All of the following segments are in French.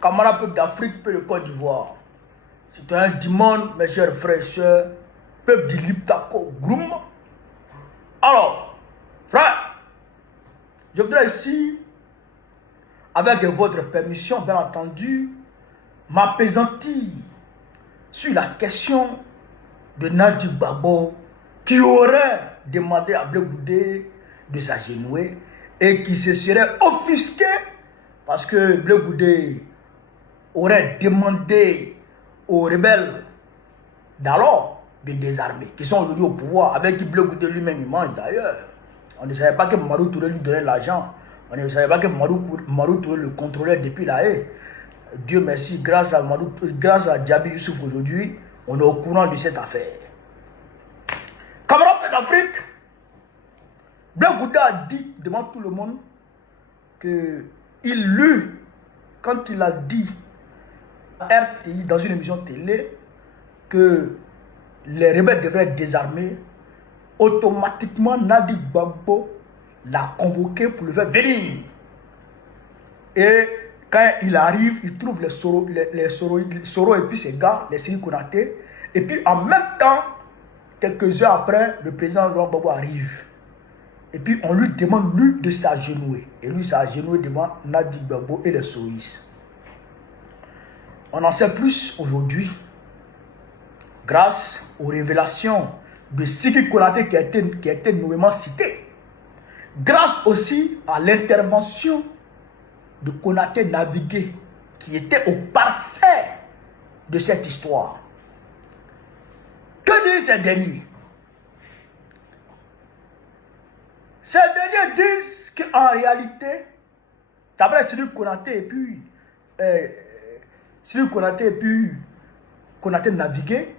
Camarades peuple d'Afrique, peuple de Côte d'Ivoire. C'est un dimanche, mes chers frères et sœurs, peuple du Liptako, Groum. Alors, frère, je voudrais ici, avec votre permission, bien entendu, m'appesantir sur la question de Nadi Babo qui aurait demandé à Blé Goudé de s'agenouiller et qui se serait offusqué parce que Blé Goudé aurait demandé aux rebelles d'alors de désarmer, qui sont aujourd'hui au pouvoir, avec qui Blé Goudé lui-même mange d'ailleurs. On ne savait pas que Mamadou Touré lui donnait l'argent. On ne savait pas que Mamadou Touré le contrôlait depuis la haie. Dieu merci, grâce à Djabi Youssouf aujourd'hui, on est au courant de cette affaire. Camarades d'Afrique, Blé Goudé a dit devant tout le monde qu'il lut, quand il a dit à RTI dans une émission télé que les rebelles devraient être désarmés, automatiquement Nadi Babo l'a convoqué pour le faire venir. Et quand il arrive, il trouve les Soro et puis ses gars, les Siri Konaté. Et puis en même temps, quelques heures après, le président Laurent Gbagbo arrive. Et puis on lui demande, lui, de s'agenouiller. Et lui s'est agenouillé devant Nadi Babo et les Soris. On en sait plus aujourd'hui, grâce aux révélations de Siri Konaté qui a été nommément cité. Grâce aussi à l'intervention de Konaté Navigué, qui était au parfait de cette histoire. Que disent ces derniers? Ces derniers disent qu'en réalité, d'après Siri Konaté et puis Konaté Navigué,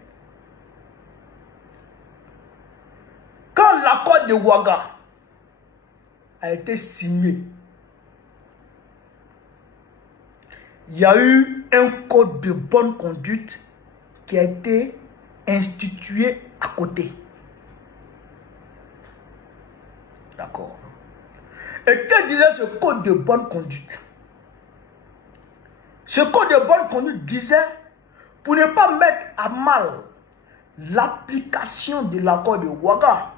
quand l'accord de Ouaga a été signé, il y a eu un code de bonne conduite qui a été institué à côté. D'accord. Et que disait ce code de bonne conduite? Ce code de bonne conduite disait, pour ne pas mettre à mal l'application de l'accord de Ouaga,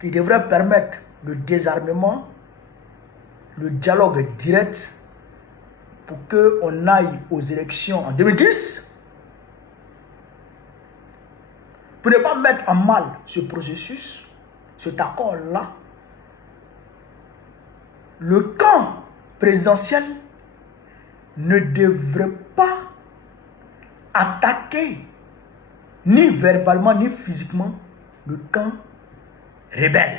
qui devrait permettre le désarmement, le dialogue direct, pour qu'on aille aux élections en 2010, pour ne pas mettre en mal ce processus, cet accord-là, le camp présidentiel ne devrait pas attaquer, ni verbalement, ni physiquement, le camp rebelle.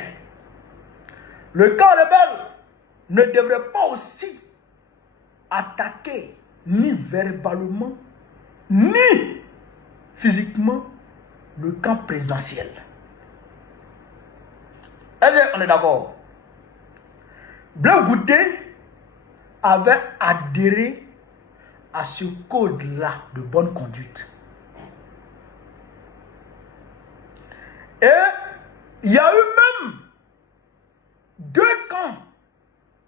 Le camp rebelle ne devrait pas aussi attaquer, ni verbalement, ni physiquement, le camp présidentiel. Est-ce qu'on est d'accord? Blé Goudé avait adhéré à ce code-là de bonne conduite. Et il y a eu même deux camps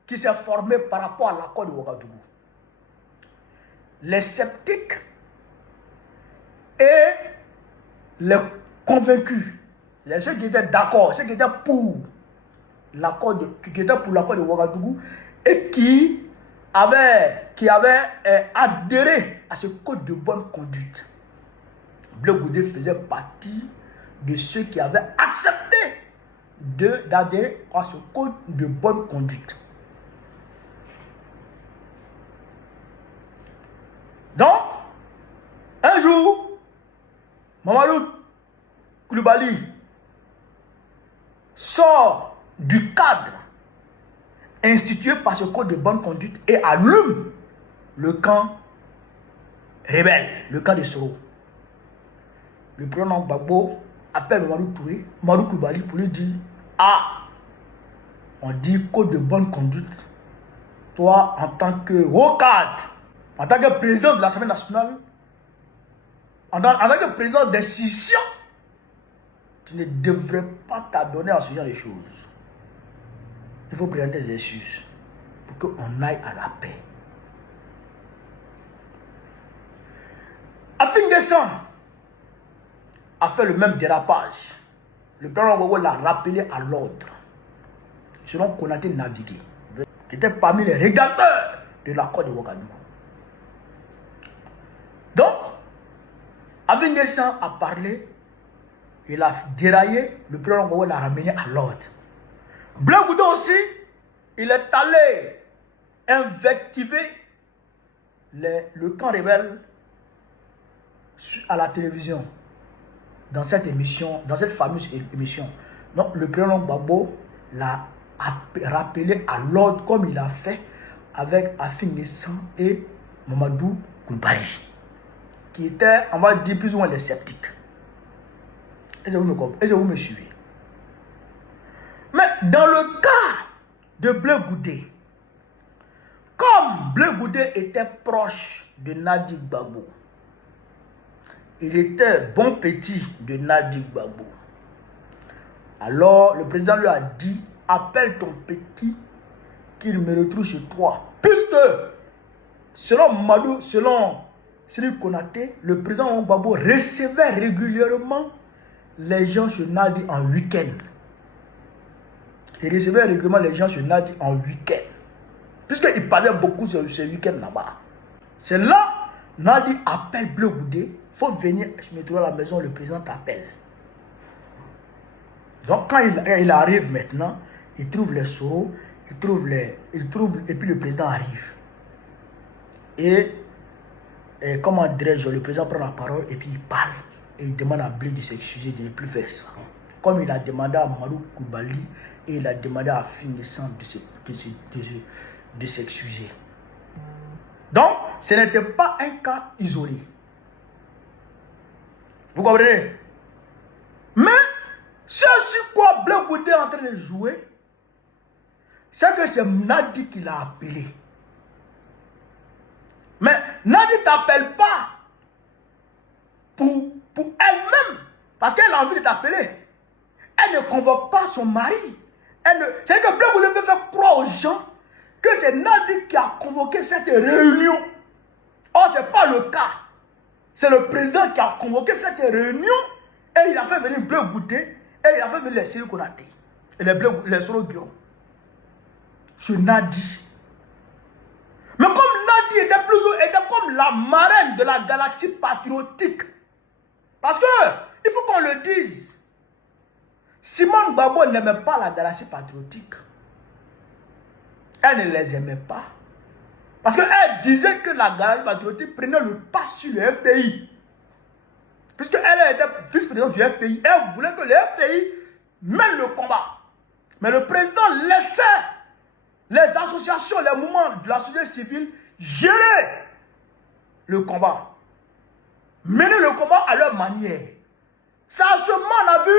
qui s'est formé par rapport à l'accord de Ouagadougou. Les sceptiques et les convaincus. Ceux qui étaient d'accord, ceux qui étaient pour l'accord de Ouagadougou et qui avaient adhéré à ce code de bonne conduite. Blé Goudé faisait partie de ceux qui avaient accepté d'adhérer à ce code de bonne conduite. Donc, un jour, Mamadou Koulibaly sort du cadre institué par ce code de bonne conduite et allume le camp rebelle, le camp de Soro. Le président Gbagbo appelle Mamadou Koulibaly pour lui dire: ah, on dit code de bonne conduite. Toi, en tant que haut cadre, en tant que président de l'Assemblée nationale, en tant que président d'institution, tu ne devrais pas t'adonner à ce genre de choses. Il faut présenter des excuses pour qu'on aille à la paix. Nguessan a fait le même dérapage. Le président Gbagbo l'a rappelé à l'ordre. Selon Konaté Navigé, qui était parmi les rédacteurs de l'accord de Ouagadougou. Donc, Avec Nguessan a parlé, il a déraillé, le président Gbagbo l'a ramené à l'ordre. Blé Goudé aussi, il est allé invectiver le camp rebelle à la télévision, dans cette émission, dans cette fameuse émission. Donc le président Gbagbo l'a rappelé à l'ordre comme il a fait avec Afin Nguessan et Mamadou Coulibaly, qui étaient, on va dire, plus ou moins les sceptiques. Est-ce que vous me suivez? Mais dans le cas de Blé Goudé, comme Blé Goudé était proche de Nadi Gbagbo, il était bon petit de Nadi Gbagbo. Alors le président lui a dit, appelle ton petit qu'il me retrouve chez toi. Puisque, selon Siri Konaté, le président Gbagbo recevait régulièrement les gens chez Nadi en week-end. Il recevait régulièrement les gens chez Nadi en week-end. Puisqu'il parlait beaucoup sur ce week-end là-bas. C'est là, Nadi appelle Blé Goudé. Il faut venir, je me trouve à la maison, le président t'appelle. Donc quand il arrive maintenant, il trouve les sauts, et puis le président arrive. Et comment dirais-je, le président prend la parole et puis il parle. Et il demande à Blé de s'excuser, de ne plus faire ça. Comme il a demandé à Mamadou Coulibaly et il a demandé à Afin Nguessan de s'excuser. Donc, ce n'était pas un cas isolé. Vous comprenez? Mais, ce sur quoi Blé Goudé est en train de jouer, c'est que c'est Nadi qui l'a appelé. Mais Nadi ne t'appelle pas pour elle-même, parce qu'elle a envie de t'appeler. Elle ne convoque pas son mari. C'est que Blé Goudé veut faire croire aux gens que c'est Nadi qui a convoqué cette réunion. Or, ce n'est pas le cas. C'est le président qui a convoqué cette réunion et il a fait venir Blé Goudé et il a fait venir les Siri Konaté et les Soro Guillaume. Sur Nadi. Mais comme Nadi était comme la marraine de la galaxie patriotique, parce que, il faut qu'on le dise, Simone Gbagbo n'aimait pas la galaxie patriotique. Elle ne les aimait pas. Parce qu'elle disait que la galaxie patriotique prenait le pas sur le FPI. Puisqu'elle était vice-présidente du FPI, elle voulait que le FPI mène le combat. Mais le président laissait les associations, les mouvements de la société civile gérer le combat. Mener le combat à leur manière. Ça, seulement on a vu,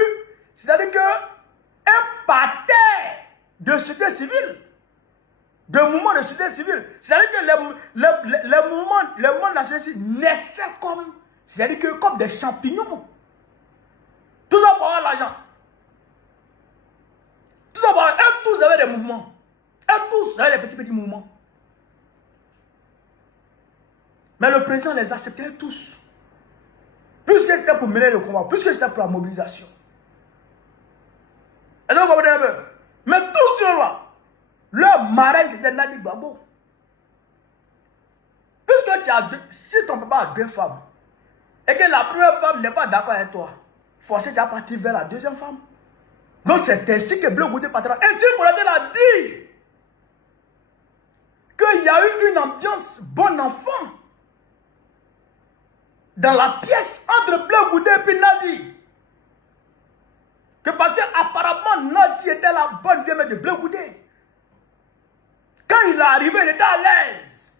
c'est-à-dire qu'un parterre de société civile, de mouvements de société civile, c'est-à-dire que les mouvements de la société civile naissaient comme, c'est-à-dire que comme des champignons. Tout ça pour avoir l'argent. Tout ça pour avoir, eux tous avaient des mouvements. Eux tous avaient des petits mouvements. Mais le président les acceptait tous. Puisque c'était pour mener le combat, puisque c'était pour la mobilisation. Et donc, vous comprenez un peu? Mais tous ceux-là, leur marraine c'était Nadi Gbagbo. Puisque si ton papa a deux femmes, et que la première femme n'est pas d'accord avec toi, forcément tu vas partir vers la deuxième femme. Donc c'est ainsi que Blé Goudé partira. Ainsi qu'on a dit qu'il y a eu une ambiance bon enfant dans la pièce entre Blé Goudé et puis Nadi. Que parce qu'apparemment Nadi était la bonne vieille de Blé Goudé. Quand il est arrivé, il était à l'aise.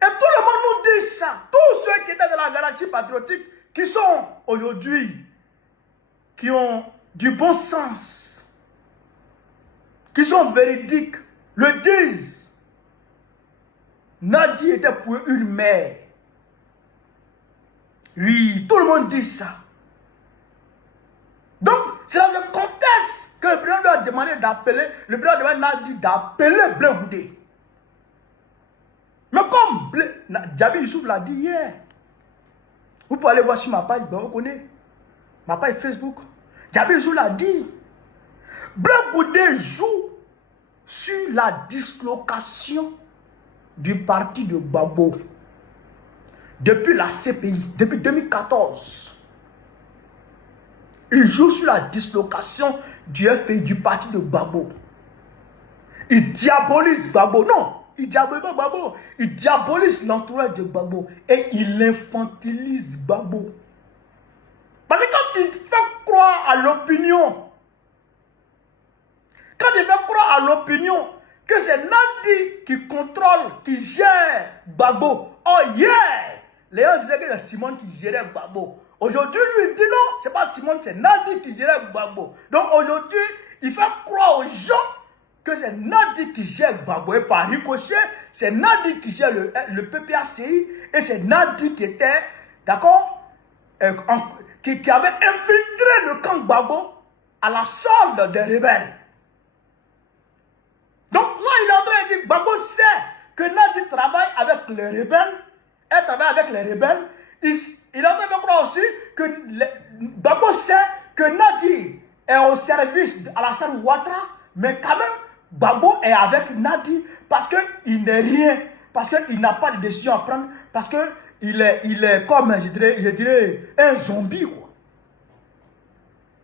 Et tout le monde nous dit ça. Tous ceux qui étaient dans la galaxie patriotique, qui sont aujourd'hui, qui ont du bon sens, qui sont véridiques, le disent. Nadi était pour eux une mère. Oui, tout le monde dit ça. Donc, c'est dans ce contexte que le président lui a demandé d'appeler, le président a demandé d'appeler Blé Goudé. Mais comme Djabi Youssouf l'a dit hier, Vous pouvez aller voir sur ma page, ben vous connaissez. Ma page Facebook. Djabel l'a dit. Bleu Goudé joue sur la dislocation du parti de Gbagbo. Depuis la CPI, depuis 2014. Il joue sur la dislocation du FPI, du parti de Gbagbo. Il diabolise Gbagbo. Non, il diabolise pas Gbagbo. Il diabolise l'entourage de Gbagbo. Et il infantilise Gbagbo. Parce que quand il fait croire à l'opinion, à l'opinion que c'est Nadi qui contrôle, qui gère Gbagbo. Oh yeah! Les gens disaient que c'est Simone qui gérait Gbagbo. Aujourd'hui, lui, il dit non, c'est pas Simone, c'est Nadi qui gérait Gbagbo. Donc aujourd'hui, il fait croire aux gens que c'est Nadi qui gère Gbagbo. Et par ricochet, c'est Nadi qui gère le PPACI. Et c'est Nadi qui était, d'accord, qui avait infiltré le camp Gbagbo à la solde des rebelles. Donc là, il est en train de dire, Gbagbo sait que Nadi travaille avec les rebelles. Elle travaille avec les rebelles. Il est en train de croire aussi que Gbagbo sait que Nadi est au service d'Alassane Ouattara, mais quand même, Gbagbo est avec Nadi parce qu'il n'est rien, parce qu'il n'a pas de décision à prendre, parce qu'il est comme, je dirais, un zombie, quoi.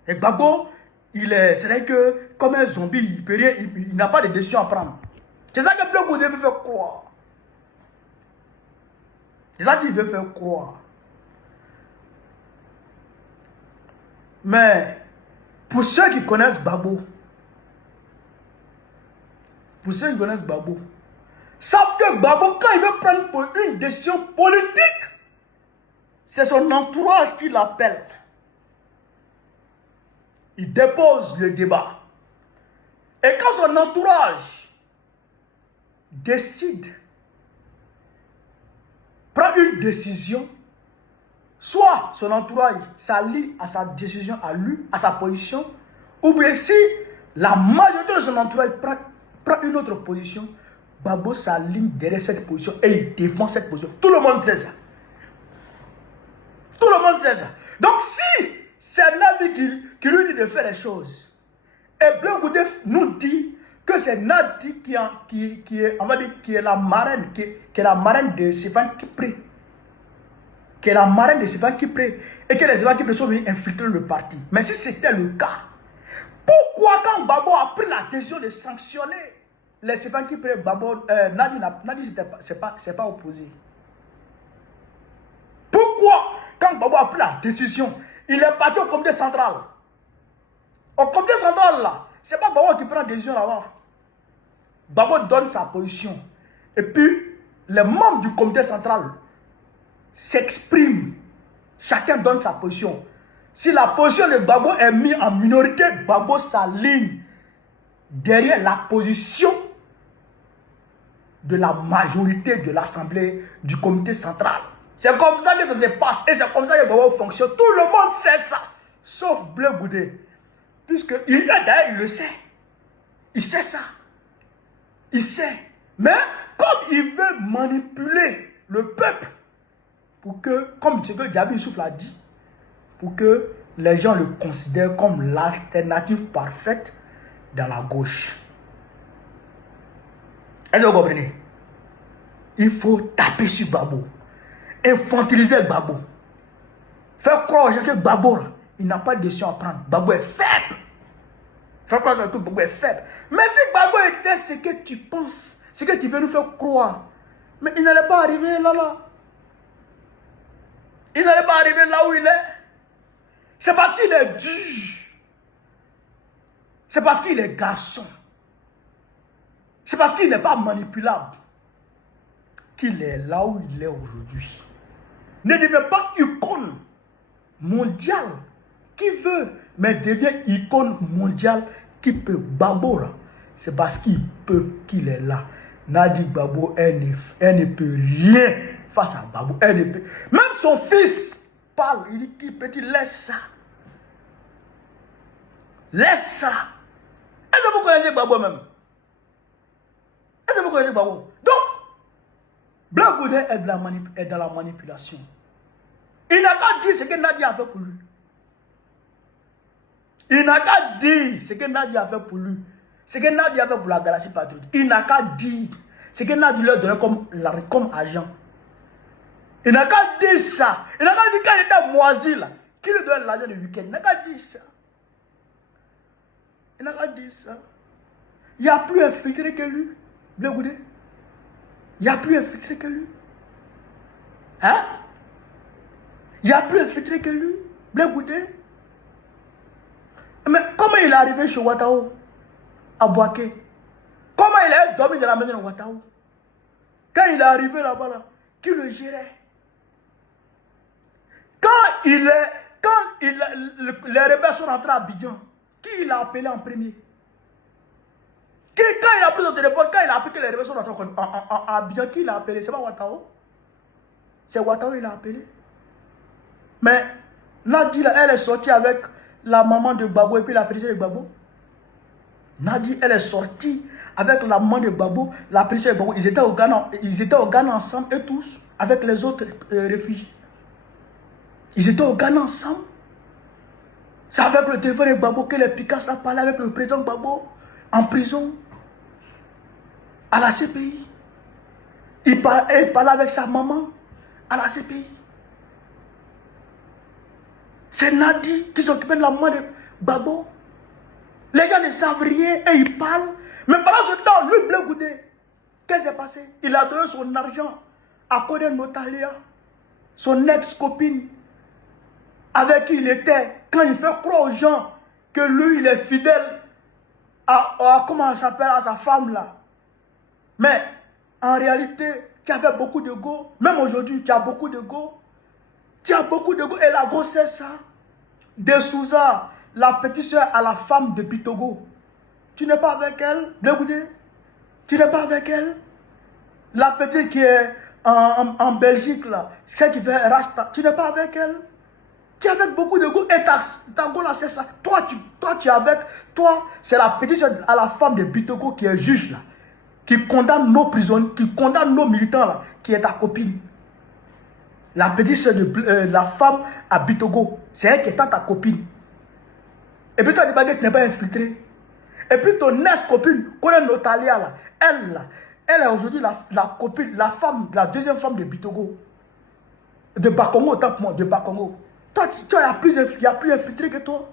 Et Gbagbo, c'est vrai que comme un zombie, il peut rien, il n'a pas de décision à prendre. C'est ça que Bleu Goudé veut faire croire. C'est ça qu'il veut faire croire. Mais pour ceux qui connaissent Gbagbo, savent que Gbagbo, quand il veut prendre une décision politique, c'est son entourage qui l'appelle. Il dépose le débat. Et quand son entourage décide, prend une décision, soit son entourage s'allie à sa décision, à lui, à sa position, ou bien si la majorité de son entourage prend une autre position, Gbagbo s'aligne derrière cette position et il défend cette position. Tout le monde sait ça. Tout le monde sait ça. Donc si c'est Nadi qui lui dit de faire les choses, et Bleu Goudé nous dit que c'est Nadi qui est la marraine, qui est la marraine de Stéphane Kipré. Qui est la marraine de Stéphane Kipré. Et que les Stéphane Kipré sont venus infiltrer le parti. Mais si c'était le cas, pourquoi quand Gbagbo a pris la décision de sanctionner les Stéphane Kipré, Nadi c'est pas opposé? Pourquoi quand Gbagbo a pris la décision, il est parti au comité central? Au comité central là, c'est pas Gbagbo qui prend la décision là-bas. Gbagbo donne sa position. Et puis, les membres du comité central s'expriment. Chacun donne sa position. Si la position de Gbagbo est mise en minorité, Gbagbo s'aligne derrière la position de la majorité de l'Assemblée du comité central. C'est comme ça que ça se passe. Et c'est comme ça que Gbagbo fonctionne. Tout le monde sait ça. Sauf Bleu Goudé. Puisque d'ailleurs, il le sait. Il sait ça. Il sait. Mais comme il veut manipuler le peuple, pour que, comme ce que Djabel Issoufou l'a dit, pour que les gens le considèrent comme l'alternative parfaite dans la gauche. Est-ce que vous comprenez? Il faut taper sur Gbagbo. Infantiliser Gbagbo. Faire croire aux gens que Gbagbo, il n'a pas de décision à prendre. Gbagbo est faible. Faire croire que Gbagbo est faible. Mais si Gbagbo était ce que tu penses, ce que tu veux nous faire croire, mais il n'allait pas arriver là. Il n'allait pas arriver là où il est. C'est parce qu'il est dur. C'est parce qu'il est garçon. C'est parce qu'il n'est pas manipulable qu'il est là où il est aujourd'hui. Ne devient pas icône mondiale qui veut, mais devient icône mondiale qui peut. Gbagbo là, c'est parce qu'il peut qu'il est là. Nadi Gbagbo, elle ne peut rien face à Gbagbo. Elle ne peut. Même son fils parle, il dit petit, laisse ça. Laisse ça. Est-ce que vous connaissez Gbagbo même? Est-ce que vous connaissez Gbagbo? Donc, Bleu Goudé est dans la manipulation. Il n'a qu'à dire ce que Nadi a fait pour lui. Il n'a qu'à dire ce que Nadi a fait pour lui. Ce que Nadi a fait pour la Galaxie Patriote. Il n'a qu'à dire ce que Nadi leur donnait comme agent. Il n'a qu'à dire ça. Il n'a qu'à dire quand il était moisi là, qui lui donne l'argent le week-end. Il n'a qu'à dire ça. Il n'a qu'à dire ça. Il n'y a plus infiltré que lui. Blé Goudé. Il n'y a plus infiltré que lui. Hein? Il n'y a plus infiltré que lui. Blé Goudé. Mais comment il est arrivé chez Ouattao? À Boaké? Comment il est dormi dans la maison de Ouattao? Quand il est arrivé là-bas, là, qui le gérait? Quand les rebelles sont rentrés à Abidjan, qui il a appelé en premier? Quand il a pris son téléphone, quand il a appris que les rebelles sont rentrés à Abidjan, qui l'a appelé? C'est pas Ouattao? C'est Ouattao il a appelé. Mais Nadi, elle est sortie avec la maman de Babo et puis la princesse de Babo. Nadi, elle est sortie avec la maman de Babo, la princesse de Babo. Ils étaient au Ghana ensemble, et tous, avec les autres réfugiés. Ils étaient au Ghana ensemble. C'est avec le téléphone de Babo que les Picasso a parlé avec le président Babo en prison, à la CPI. Il parlait avec sa maman à la CPI. C'est Nadi qui s'occupait de la maman de Babo. Les gens ne savent rien et ils parlent. Mais pendant ce temps, lui, Blé Goudé, qu'est-ce qui s'est passé? Il a donné son argent à Kodé Notalia, son ex-copine, avec qui il était, quand il fait croire aux gens que lui, il est fidèle comment ça s'appelle, à sa femme là. Mais en réalité, tu avais beaucoup de go. Même aujourd'hui, tu as beaucoup de go. Tu as beaucoup de go. Et la grossesse, ça, de Souza, la petite soeur à la femme de Bitogo. Tu n'es pas avec elle, Blé Goudé? Tu n'es pas avec elle? La petite qui est en Belgique, là, celle qui fait Rasta, tu n'es pas avec elle? Tu es avec beaucoup de go. Et ta go là, c'est ça. Toi, tu es avec. Toi, c'est la petite soeur à la femme de Bitogo qui est juge, là. Qui condamne nos prisonniers, qui condamne nos militants, là, qui est ta copine. La petite soeur de la femme à Bitogo, c'est elle qui est ta copine. Et puis toi, tu n'es pas infiltré. Et puis ton ex-copine, Kodé Notalia, là, elle est aujourd'hui la copine, la deuxième femme de Bitogo. De Bakongo, autant que moi, de Bakongo. Toi, il y a plus infiltré que toi.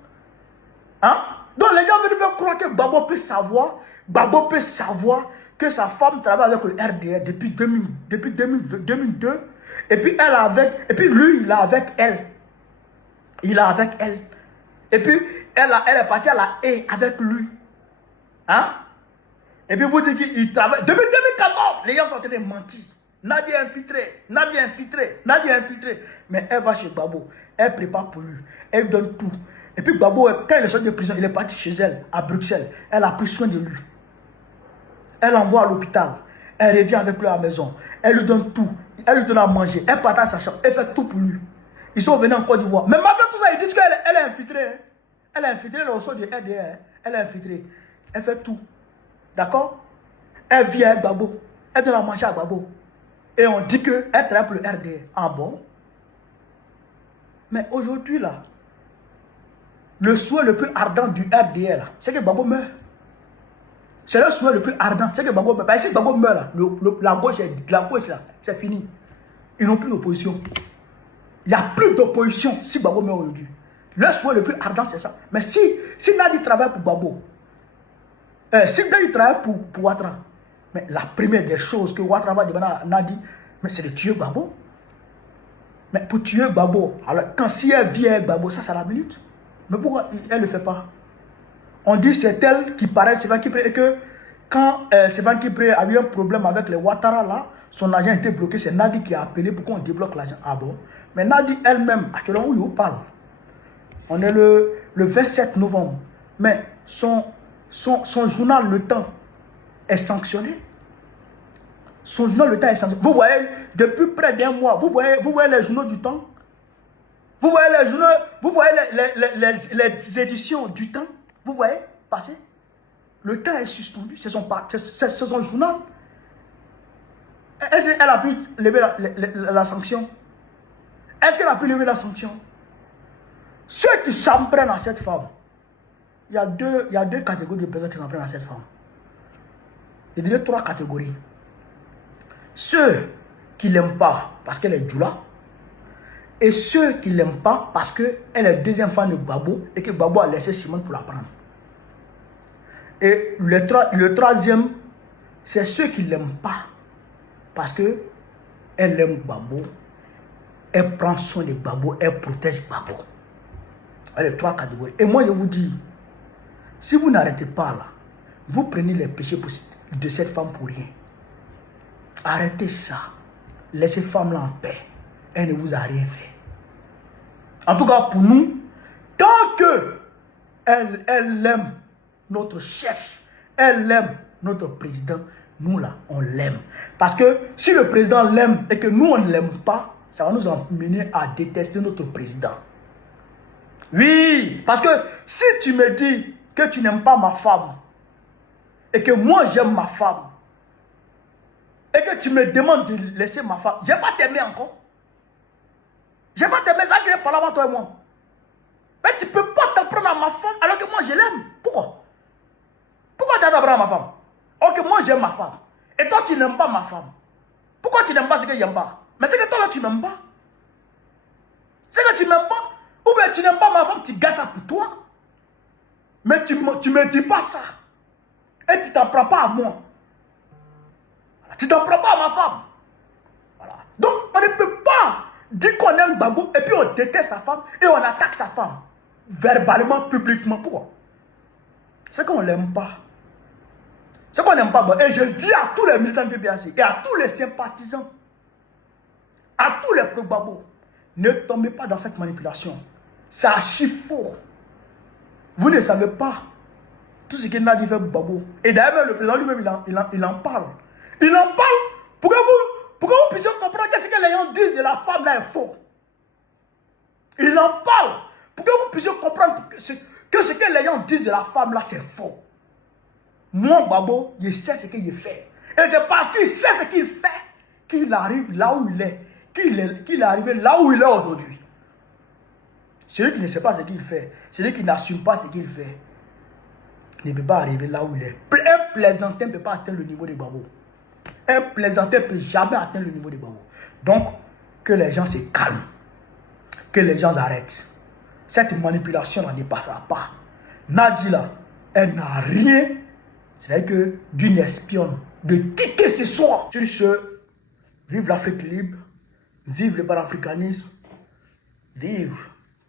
Hein? Donc les gens veulent faire croire que Babo peut savoir que sa femme travaille avec le RDR depuis 2002. Et puis lui, il est avec elle. Il est avec elle. Et puis, elle est partie à la haie avec lui. Hein? Et puis, vous dites qu'il travaille. Depuis 2014, les gens sont en train de mentir. Nadi est infiltré, Nadi est infiltré, Nadi est infiltré. Mais elle va chez Babo. Elle prépare pour lui. Elle donne tout. Et puis, Babo, quand il est sorti de prison, il est parti chez elle, à Bruxelles. Elle a pris soin de lui. Elle l'envoie à l'hôpital. Elle revient avec lui à la maison. Elle lui donne tout. Elle lui donne à manger. Elle partage sa chambre. Elle fait tout pour lui. Ils sont venus en Côte d'Ivoire. Mais malgré tout ça, ils disent qu'elle est infiltrée. Hein? Elle est infiltrée, elle est au sol du RDR. Hein? Elle est infiltrée. Elle fait tout. D'accord? Elle vient avec Babo. Elle donne à manger à Babo. Et on dit qu'elle travaille pour le RDR. Ah bon? Mais aujourd'hui, là, le souhait le plus ardent du RDR, c'est que Babo meurt. C'est le souhait le plus ardent. C'est que Babo meurt. Parce que si Babo meurt, là, la gauche, là, c'est fini. Ils n'ont plus d'opposition. Il n'y a plus d'opposition si Babo meurt aujourd'hui. Le souhait le plus ardent, c'est ça. Mais si Nadi travaille pour Babo, si Nadi travaille pour Ouattara, mais la première des choses que Ouattara va demander à Nadi, c'est de tuer Babo. Mais pour tuer Babo, alors quand si elle vient avec Babo, ça c'est la minute. Mais pourquoi elle ne le fait pas? On dit c'est elle qui paraît Sévan Kipré et que quand Sévan Kipré a eu un problème avec les Ouattara là, son agent était bloqué, c'est Nadi qui a appelé pour qu'on débloque l'agent. Ah bon? Mais Nadi elle-même, à quel moment où il parle? On est le 27 novembre. Mais son journal Le Temps est sanctionné. Son journal Le Temps est sanctionné. Vous voyez, depuis près d'un mois, vous voyez les journaux du Temps? Vous voyez les journaux, vous voyez les éditions du Temps? Vous voyez passer? Le Temps est suspendu, c'est son journal. Est-ce qu'elle a pu lever la sanction? est-ce qu'elle a pu lever la sanction? Ceux qui s'en prennent à cette femme, il y a deux catégories de personnes qui s'en prennent à cette femme. Il y a 3 catégories. Ceux qui ne l'aiment pas parce qu'elle est Djoula, et ceux qui ne l'aiment pas parce qu'elle est deuxième femme de Gbagbo et que Gbagbo a laissé Simone pour la prendre. Et le troisième, c'est ceux qui ne l'aiment pas parce qu'elle aime Gbagbo, elle prend soin de Gbagbo, elle protège Gbagbo. Les 3 catégories. Et moi, je vous dis, si vous n'arrêtez pas là, vous prenez les péchés de cette femme pour rien. Arrêtez ça. Laissez cette femme là en paix. Elle ne vous a rien fait. En tout cas, pour nous, tant que elle aime notre chef, elle aime notre président, nous là, on l'aime. Parce que si le président l'aime et que nous, on ne l'aime pas, ça va nous amener à détester notre président. Oui, parce que si tu me dis que tu n'aimes pas ma femme et que moi j'aime ma femme et que tu me demandes de laisser ma femme, je ne vais pas t'aimer encore. Je ne vais pas t'aimer, ça qui est par là avant toi et moi. Mais tu ne peux pas t'en prendre à ma femme alors que moi je l'aime. Pourquoi? Pourquoi tu as t'en prendre à ma femme? Ok, moi j'aime ma femme. Et toi tu n'aimes pas ma femme. Pourquoi tu n'aimes pas ce que j'aime pas? Mais c'est que toi là tu n'aimes pas. C'est que tu n'aimes pas. Ou bien tu n'aimes pas ma femme, tu gardes ça pour toi. Mais tu ne me dis pas ça. Et tu ne t'en prends pas à moi. Tu ne t'en prends pas à ma femme. Voilà. Donc on ne peut pas dire qu'on aime Gbagbo et puis on déteste sa femme et on attaque sa femme. Verbalement, publiquement. Pourquoi? C'est qu'on ne l'aime pas. C'est qu'on n'aime pas. Et je dis à tous les militants de PPAC et à tous les sympathisants, à tous les pro-Gbagbo, ne tombez pas dans cette manipulation. C'est archi faux. Vous ne savez pas tout ce qu'il a dit faire Gbagbo. Et d'ailleurs, le président lui-même, il en parle. Il en parle pour que vous puissiez comprendre que ce que les gens disent de la femme là est faux. Il en parle pour que vous puissiez comprendre que ce que les gens disent de la femme là c'est faux. Moi, Gbagbo, je sais ce qu'il fait. Et c'est parce qu'il sait ce qu'il fait qu'il arrive là où il est. Qu'il est arrivé là où il est aujourd'hui. Celui qui ne sait pas ce qu'il fait, celui qui n'assume pas ce qu'il fait, ne peut pas arriver là où il est. Un plaisantin ne peut pas atteindre le niveau de Gbagbo. Un plaisantin ne peut jamais atteindre le niveau de Gbagbo. Donc, que les gens se calment. Que les gens arrêtent. Cette manipulation ne passera pas. Nadi là, elle n'a rien. C'est-à-dire que d'une espionne, de qui que ce soit. Sur ce, vive l'Afrique libre. Vive le panafricanisme, vive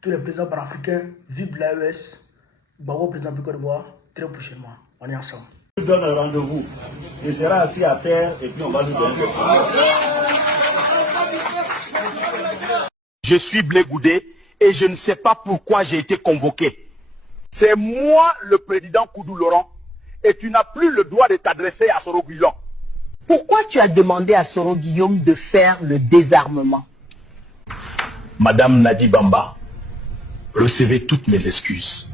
tous les présidents panafricains, vive l'AES, Gbagbo président de Côte d'Ivoire, très prochainement. On est ensemble. Je donne un rendez-vous. Il sera assis à terre et puis on va lui donner le Je suis Blé Goudé et je ne sais pas pourquoi j'ai été convoqué. C'est moi le président Koudou Laurent et tu n'as plus le droit de t'adresser à Soro Guillaume. Pourquoi tu as demandé à Soro Guillaume de faire le désarmement? Madame Nadi Bamba, recevez toutes mes excuses.